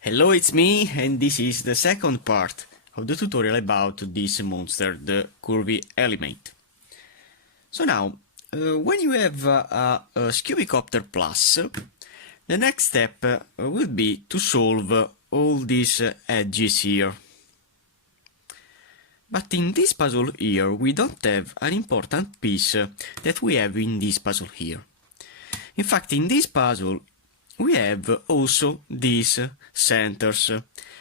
Hello, it's me, and this is the second part of the tutorial about this monster, the Curvy Helimate. So now, when you have a Scubicopter Plus, the next step will be to solve all these edges here. But in this puzzle here, we don't have an important piece that we have in this puzzle here. In fact, in this puzzle, we have also these centers,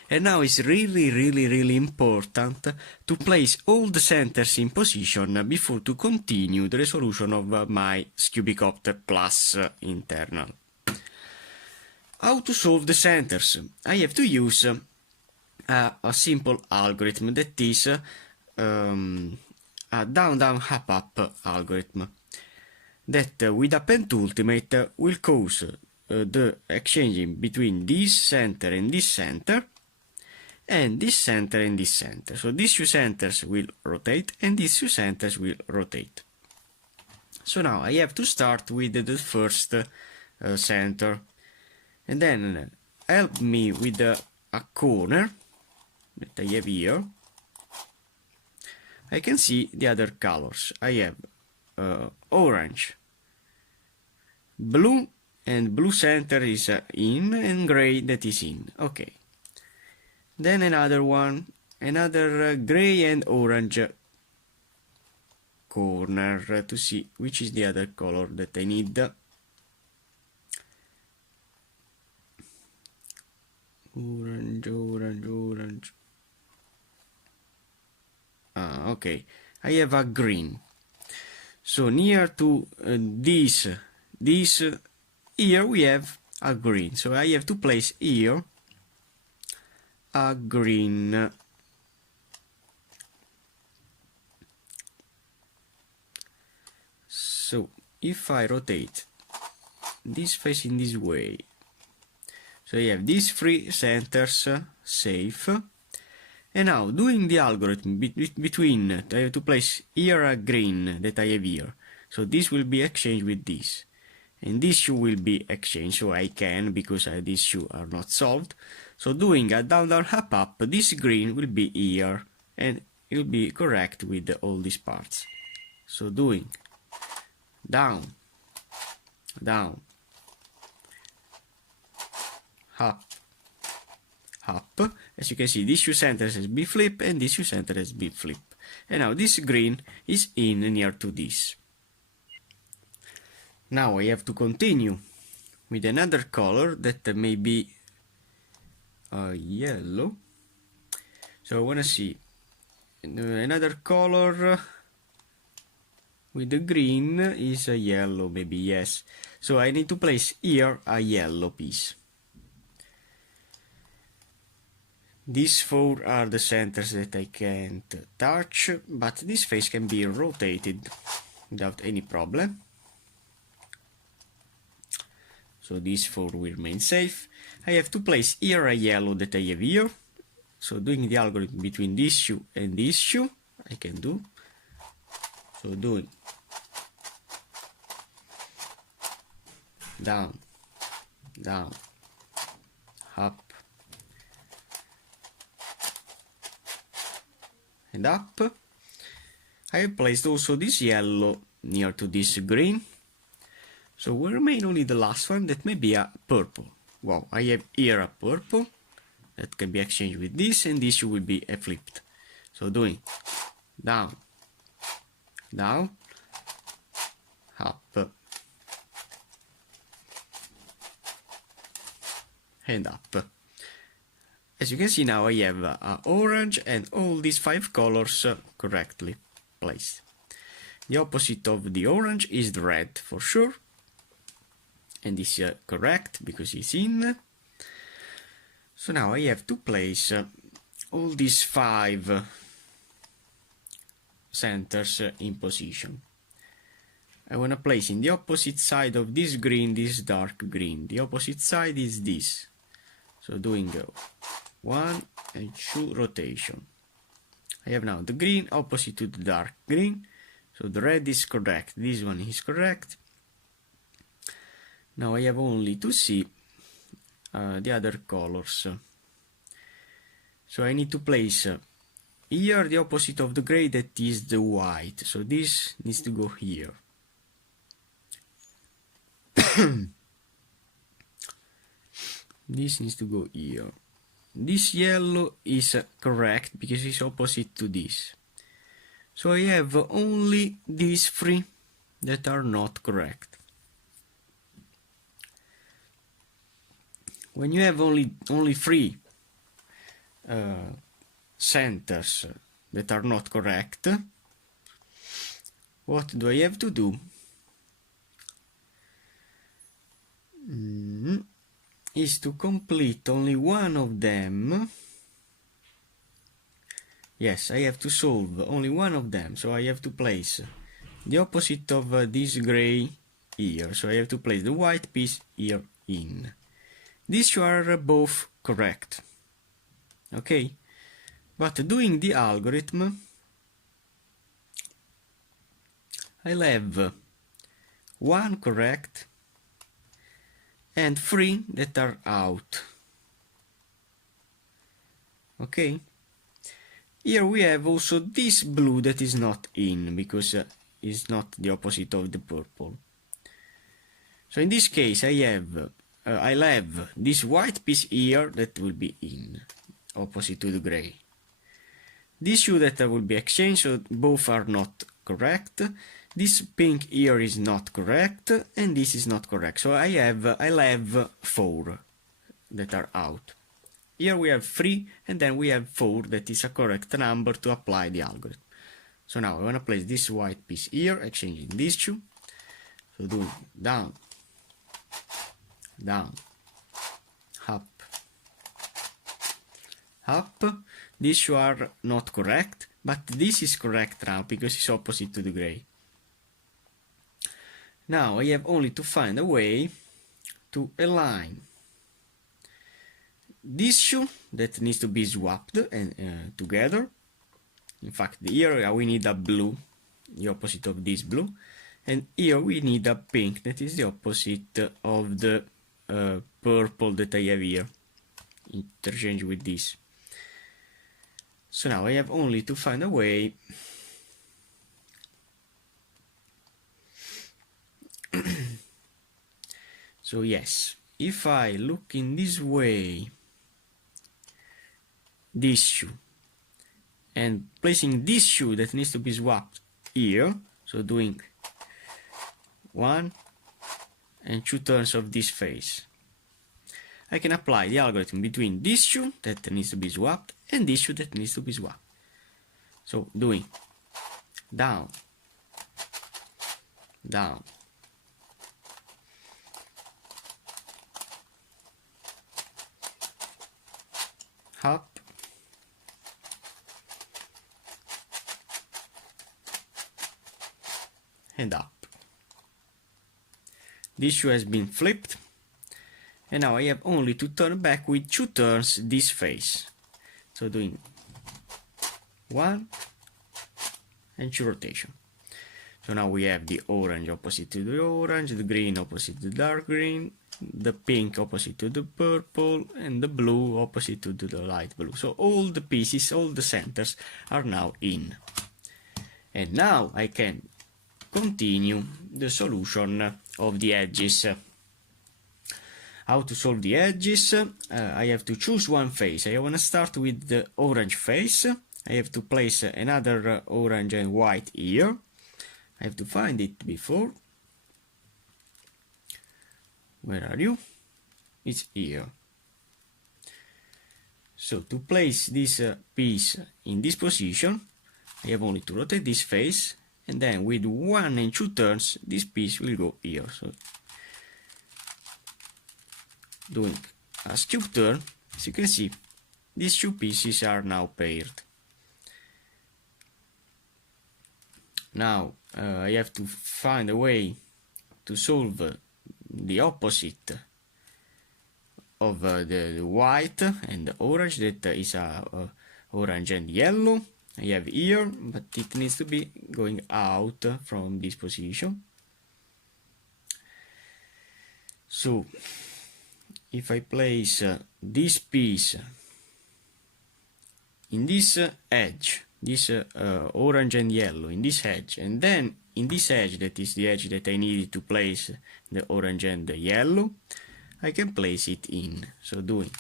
and now it's really important to place all the centers in position before to continue the resolution of my Scubicopter Plus internal. How to solve the centers? I have to use a simple algorithm that is a down-up algorithm that with a Pentultimate will cause the exchanging between this center and this center, and this center and this center. So these two centers will rotate and these two centers will rotate. So now I have to start with the first center, and then help me with a corner that I have here. I can see the other colors. I have orange, blue, and blue center is in, and gray that is in. Okay. Then another one, another gray and orange corner to see which is the other color that I need. Orange. Okay. I have a green. So near to this here we have a green, so I have to place here a green. So if I rotate this face in this way, so I have these three centers safe, and now doing the algorithm between, I have to place here a green that I have here, so this will be exchanged with this. And these two will be exchanged, so I can, because these two are not solved. So doing a down, up, this green will be here, and it will be correct with all these parts. So doing down, up. As you can see, these two centers has B flip, and this two centers has B flip. And now this green is in near to this. Now I have to continue with another color that may be yellow. So I want to see another color with the green is a yellow, maybe, yes. So I need to place here a yellow piece. These four are the centers that I can't touch, but this face can be rotated without any problem. So these four will remain safe. I have to place here a yellow that I have here. So doing the algorithm between these two and these two, I can do. So doing down, up, and up. I have placed also this yellow near to this green. So will remain only the last one that may be a purple. Wow, I have here a purple that can be exchanged with this, and this will be flipped. So doing down, up, and up. As you can see now, I have orange and all these five colors correctly placed. The opposite of the orange is the red for sure. And this is correct because it's in. So now I have to place all these five centers in position. I want to place in the opposite side of this green, this dark green. The opposite side is this. So doing 1 and 2 rotation. I have now the green opposite to the dark green. So the red is correct. This one is correct. Now I have only to see the other colors So I need to place here the opposite of the gray, that is the white. So this needs to go here. This needs to go here. This yellow is correct because it's opposite to this. So I have only these three that are not correct. When you have only three centers that are not correct, what do I have to do? Is to complete only one of them. Yes, I have to solve only one of them, so I have to place the opposite of this gray here. So I have to place the white piece here in. These two are both correct. Okay, but doing the algorithm, I'll have one correct and three that are out. Okay, here we have also this blue that is not in because it's not the opposite of the purple. So in this case I'll have this white piece here that will be in, opposite to the gray. These two that will be exchanged, so both are not correct. This pink here is not correct, and this is not correct. So I'll have 4 that are out. Here we have 3, and then we have 4 that is a correct number to apply the algorithm. So now I want to place this white piece here, exchanging these two. So do down, down, up, up. These two are not correct, but this is correct now because it's opposite to the gray. Now I have only to find a way to align these two that needs to be swapped and together. In fact, here we need a blue, the opposite of this blue, and here we need a pink that is the opposite of the purple that I have here, interchange with this. So now I have only to find a way so yes, if I look in this way, this shoe, and placing this shoe that needs to be swapped here, so doing 1 and 2 turns of this face, I can apply the algorithm between this shoe that needs to be swapped and this shoe that needs to be swapped. So doing down, down, up, and up. This shoe has been flipped, and now I have only to turn back with 2 turns this face. So doing 1 and 2 rotation. So now we have the orange opposite to the orange, the green opposite to the dark green, the pink opposite to the purple, and the blue opposite to the light blue. So all the pieces, all the centers are now in. And now I can continue the solution of the edges. How to solve the edges? I have to choose one face. I want to start with the orange face. I have to place another orange and white here. I have to find it before. Where are you? It's here. So to place this piece in this position, I have only to rotate this face, and then with 1 and 2 turns, this piece will go here. So doing a skew turn, as you can see, these 2 pieces are now paired. Now I have to find a way to solve the opposite of the white and the orange, that is orange and yellow. I have here, but it needs to be going out from this position. So if I place this piece in this edge, this orange and yellow, in this edge, and then in this edge, that is the edge that I needed to place the orange and the yellow, I can place it in. So doing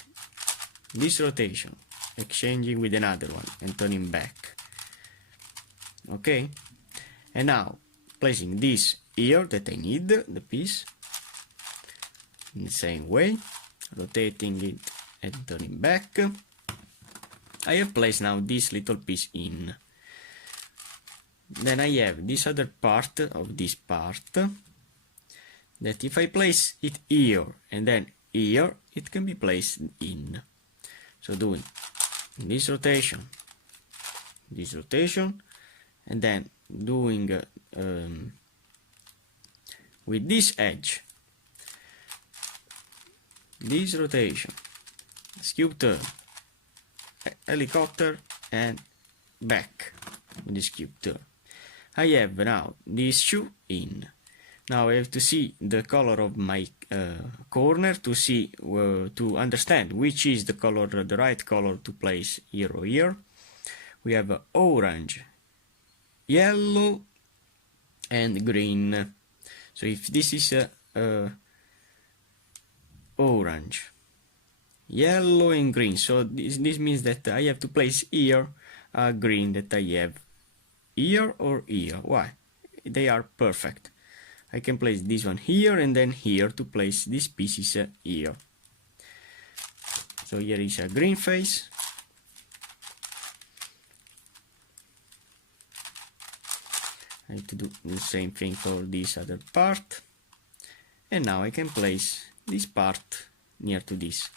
this rotation, exchanging with another one and turning back. Okay, and now placing this here that I need, the piece, in the same way, rotating it and turning back. I have placed now this little piece in. Then I have this other part of this part, that if I place it here and then here, it can be placed in. So doing this rotation, and then doing with this edge, this rotation, cube turn, helicopter, and back with this cube turn. I have now these two in. Now I have to see the color of my corner to see to understand which is the color, the right color to place here or here. We have orange, yellow, and green. So if this is orange, yellow, and green, so this means that I have to place here a green that I have here or here. Why? They are perfect. I can place this one here and then here to place these pieces here. So here is a green face. I have to do the same thing for this other part. And now I can place this part near to this.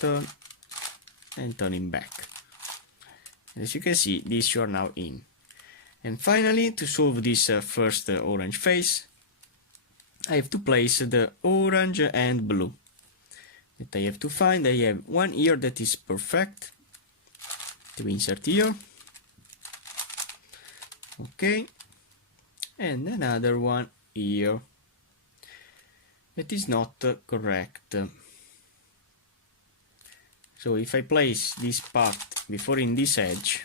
Turn and turning back. As you can see, these two are now in. And finally, to solve this first orange face, I have to place the orange and blue that I have to find. I have one here that is perfect to insert here. Okay, and another one here that is not correct. So if I place this part before in this edge,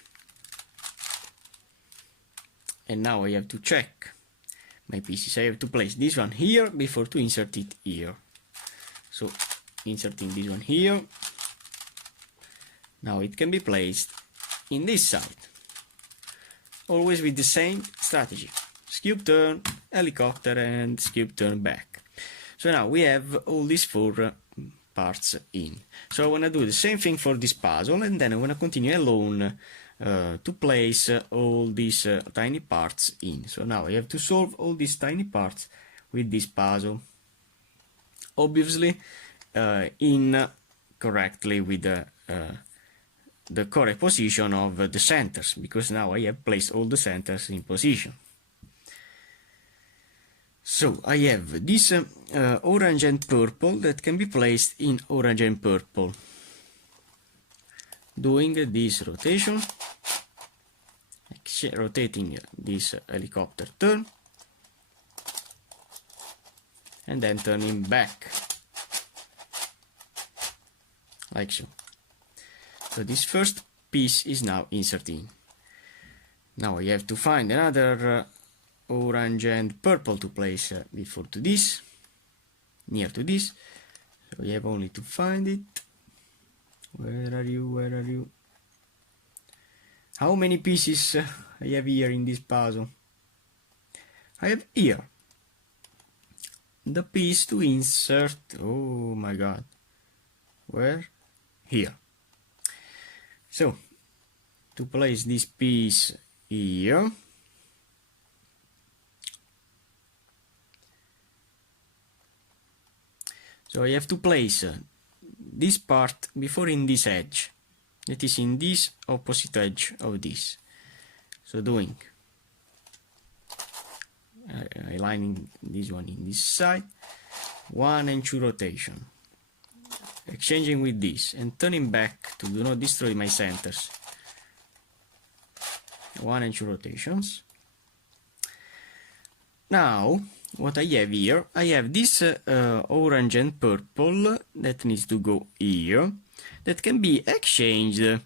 and now I have to check my pieces, I have to place this one here before to insert it here. So inserting this one here, now it can be placed in this side, always with the same strategy: cube turn, helicopter, and cube turn back. So now we have all these four parts in. So I want to do the same thing for this puzzle, and then I want to continue alone to place all these tiny parts in. So now I have to solve all these tiny parts with this puzzle, obviously in correctly with the correct position of the centers, because now I have placed all the centers in position. So I have this orange and purple that can be placed in orange and purple. Doing this rotation, rotating this helicopter turn, and then turning back, like so. So this first piece is now inserting. Now I have to find another orange and purple to place before to this, near to this. So we have only to find it. Where are you? Where are you? How many pieces I have here in this puzzle? I have here the piece to insert. Oh my god. Where? Here. So, to place this piece here, so I have to place this part before in this edge, that is in this opposite edge of this. So doing, aligning this one in this side, 1 and 2 rotation, exchanging with this and turning back to do not destroy my centers, 1 and 2 rotations. Now what I have here, I have this orange and purple that needs to go here, that can be exchanged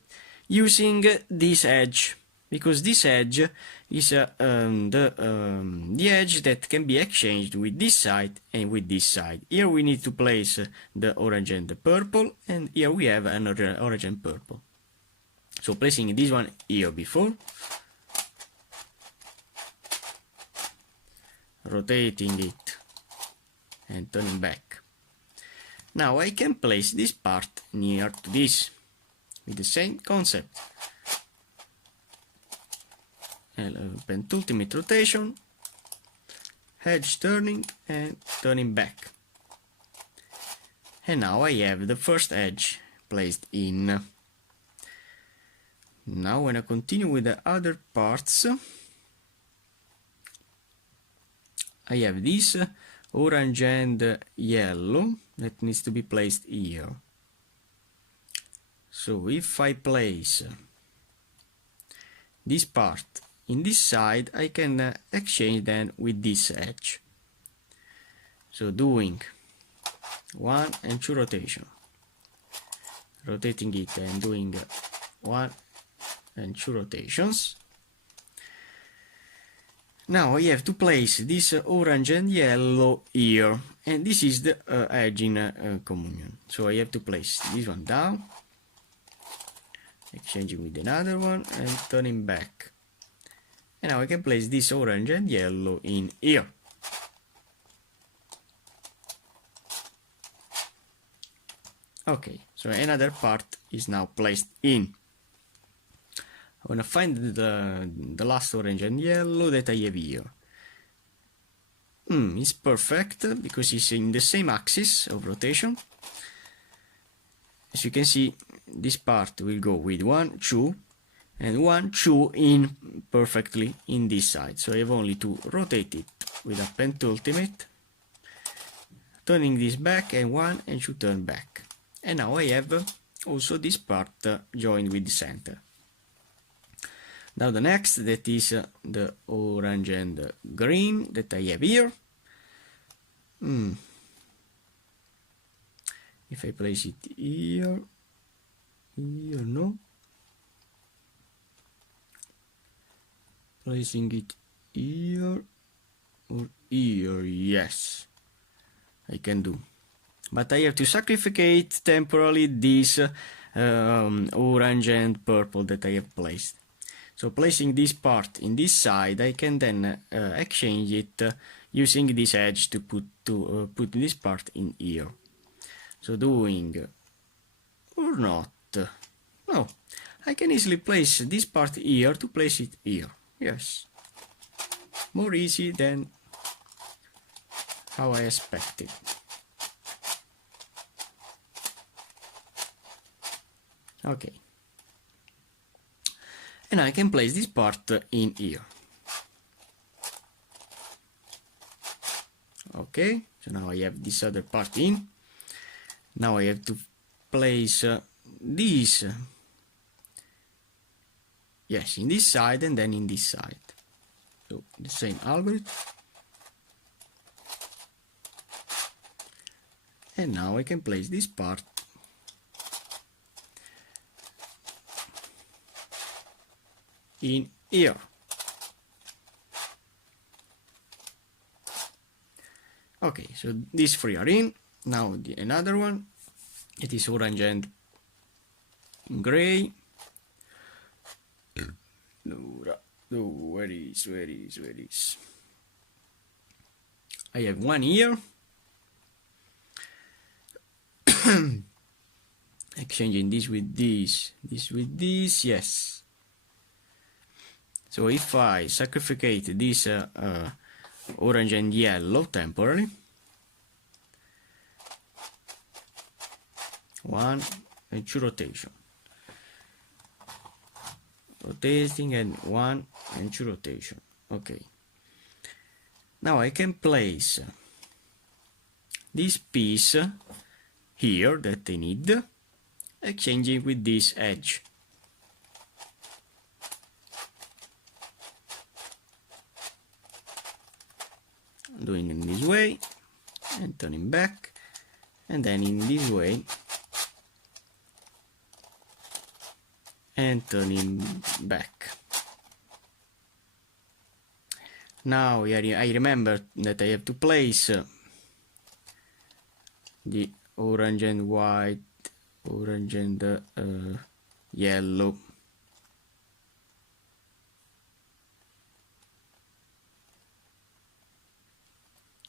using this edge, because this edge is the edge that can be exchanged with this side and with this side. Here we need to place the orange and the purple, and here we have an orange and purple. So placing this one here before, rotating it and turning back. Now I can place this part near to this with the same concept. Pentultimate rotation, edge turning and turning back. And now I have the first edge placed in. Now when I continue with the other parts, I have this orange and yellow that needs to be placed here. So if I place this part in this side, I can exchange then with this edge. So doing 1 and 2 rotation, rotating it and doing 1 and 2 rotations. Now I have to place this orange and yellow here, and this is the edge in communion. So I have to place this one down, exchanging with another one and turning back. And now I can place this orange and yellow in here. Okay, so another part is now placed in. I want to find the last orange and yellow that I have here. It's perfect because it's in the same axis of rotation. As you can see, this part will go with 1, 2, and 1, 2 in perfectly in this side. So I have only to rotate it with a Pentultimate, turning this back, and 1 and 2 turn back. And now I have also this part joined with the center. Now the next, that is the orange and green that I have here. If I place it here, no. Placing it here or here, yes, I can do. But I have to sacrifice temporarily this orange and purple that I have placed. So placing this part in this side, I can then exchange it using this edge to put this part in here. So doing or not, no, I can easily place this part here to place it here. Yes, more easy than how I expected. Okay. And I can place this part in here. Okay, so now I have this other part in. Now I have to place this, yes, in this side and then in this side. So the same algorithm. And now I can place this part in here. Okay, so these three are in. Now another one, it is orange and gray. Where is? I have one here. Exchanging this with this with this, yes. So if I sacrifice this orange and yellow temporarily, 1 and 2 rotation, rotating and 1 and 2 rotation. Okay. Now I can place this piece here that I need, exchanging with this edge. Doing in this way and turning back, and then in this way and turn him back. Now I remember that I have to place the orange and white, orange and yellow.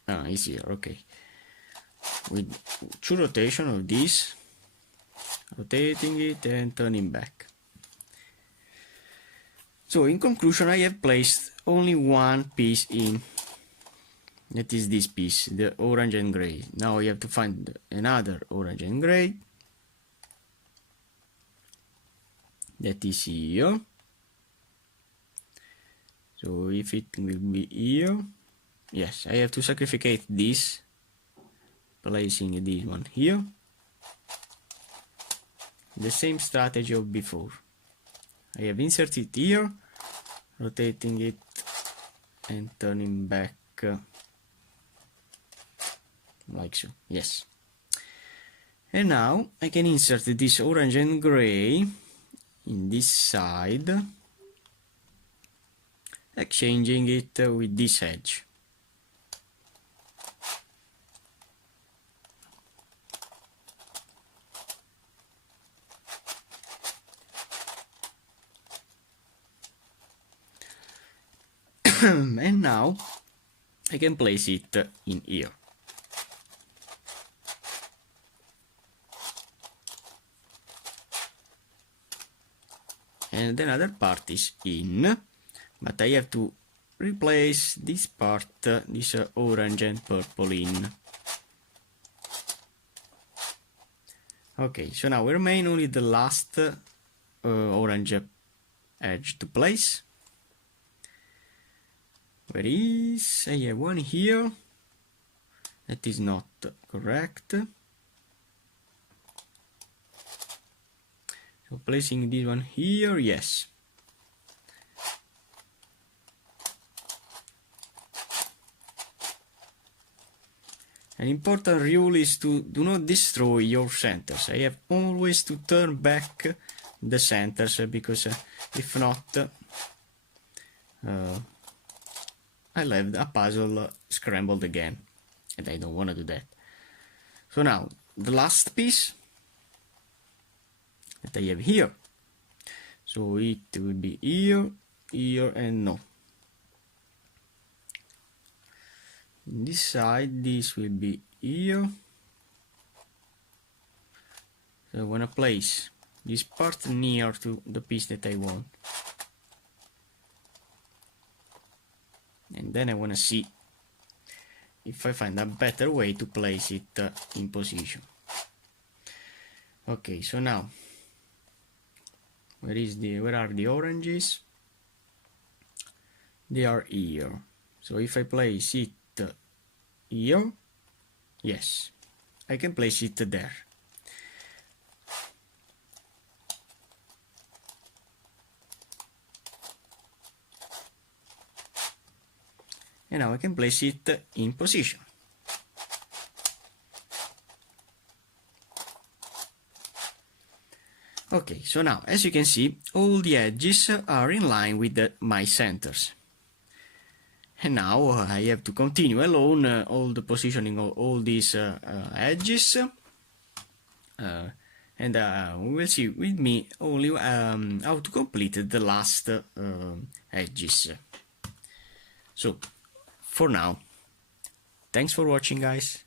It's here, okay. With 2 rotation of this, rotating it and turning back. So in conclusion, I have placed only one piece in. That is this piece, the orange and gray. Now I have to find another orange and gray. That is here. So if it will be here, yes, I have to sacrifice this, placing this one here. The same strategy of before. I have inserted here, rotating it and turning back like so, yes. And now I can insert this orange and gray in this side, exchanging it with this edge. And now I can place it in here. And another part is in, but I have to replace this part, this orange and purple in. Okay, so now we remain only the last orange edge to place. Where is? I have one here. That is not correct. So placing this one here, yes. An important rule is to do not destroy your centers. I have always to turn back the centers because if not, I'll have a puzzle scrambled again, and I don't want to do that. So now, the last piece that I have here. So it will be here, here, and no. In this side, this will be here. So I want to place this part near to the piece that I want. And then I want to see if I find a better way to place it in position. Okay, so now where are the oranges? They are here. So if I place it here, yes, I can place it there. And now I can place it in position. Okay, so now as you can see, all the edges are in line with my centers. And now I have to continue alone all the positioning of all these edges. And we will see with me only how to complete the last edges. So, for now, thanks for watching, guys.